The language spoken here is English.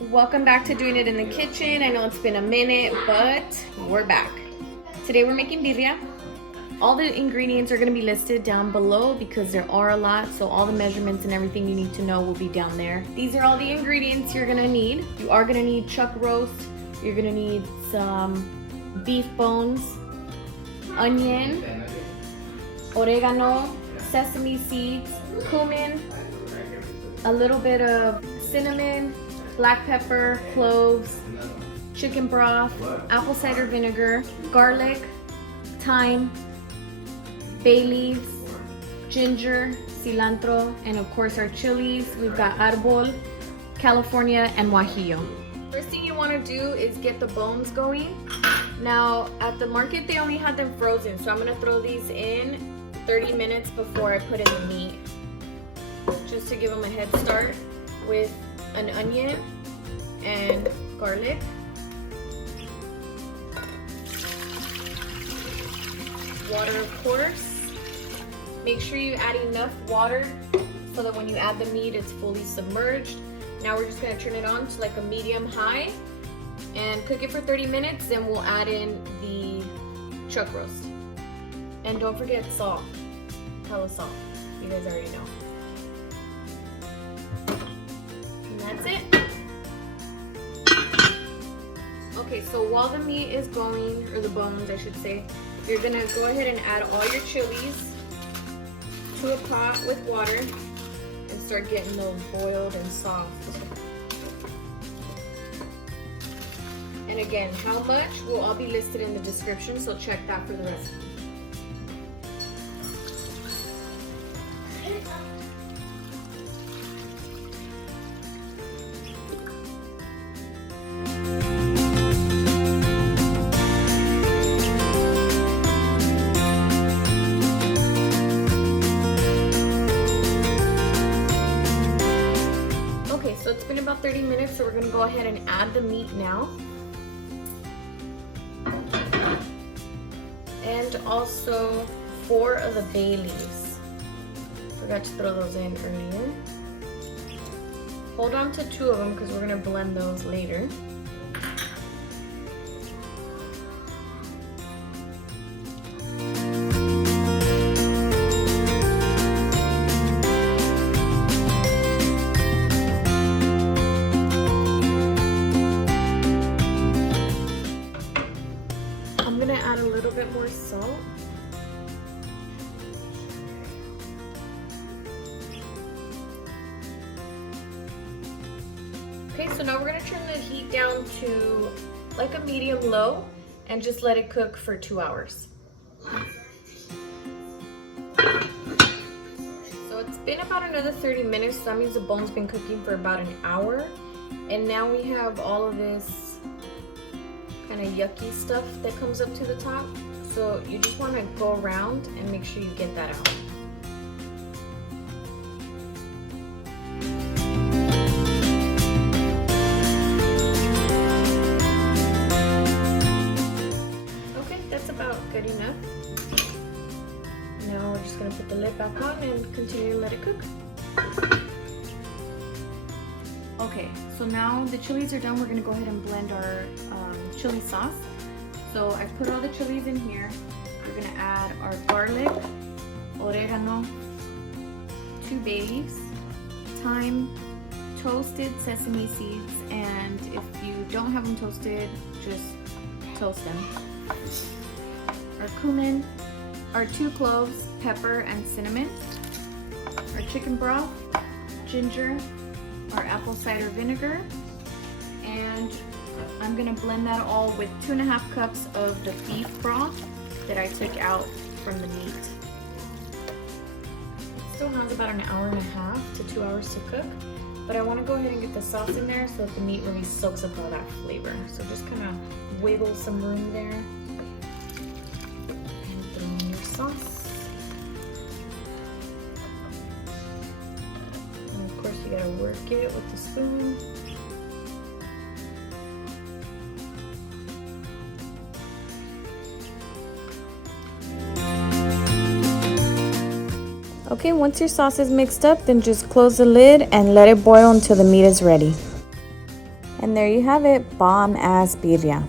Welcome back to Doing It in the Kitchen. I know it's been a minute, but we're back. Today we're making birria. All the ingredients are going to be listed down below because there are a lot, so all the measurements and everything you need to know will be down there. These are all the ingredients you're going to need. You are going to need chuck roast. You're going to need some beef bones, onion, oregano, sesame seeds, cumin, a little bit of cinnamon, black pepper, cloves, chicken broth, apple cider vinegar, garlic, thyme, bay leaves, ginger, cilantro, and of course our chilies. We've got arbol, California, and guajillo. First thing you want to do is get the bones going. Now at the market they only had them frozen, so I'm going to throw these in 30 minutes before I put in the meat, just to give them a head start with an onion and garlic. Water, of course. Make sure you add enough water so that when you add the meat it's fully submerged. Now we're just going to turn it on to like a medium high and cook it for 30 minutes. Then we'll add in the chuck roast. And don't forget salt. Hella salt. You guys already know. And that's it. Okay, so while the meat is going, or the bones I should say, you're gonna go ahead and add all your chilies to a pot with water and start getting those boiled and soft. And again, how much will all be listed in the description, so check that for the recipe. So it's been about 30 minutes, so we're gonna go ahead and add the meat now. And also 4 of the bay leaves. Forgot to throw those in earlier. Hold on to 2 of them because we're gonna blend those later. I'm gonna add a little bit more salt. Okay, so now we're gonna turn the heat down to like a medium low and just let it cook for 2 hours. So it's been about another 30 minutes, so that means the bone's been cooking for about an hour. And now we have all of this kind of yucky stuff that comes up to the top. So you just want to go around and make sure you get that out. Okay, that's about good enough. Now we're just going to put the lid back on and continue to let it cook. Okay, so now the chilies are done. We're gonna go ahead and blend our chili sauce. So I put all the chilies in here. We're gonna add our garlic, oregano, 2 bay leaves, thyme, toasted sesame seeds, and if you don't have them toasted, just toast them. Our cumin, our 2 cloves, pepper and cinnamon, our chicken broth, ginger, our apple cider vinegar, and I'm gonna blend that all with 2.5 cups of the beef broth that I took out from the meat. It still has about an hour and a half to 2 hours to cook, but I want to go ahead and get the sauce in there so that the meat really soaks up all that flavor. So just kind of wiggle some room there and throw in your sauce. Of course, you gotta work it with the spoon. Okay, once your sauce is mixed up, then just close the lid and let it boil until the meat is ready. And there you have it, bomb ass birria.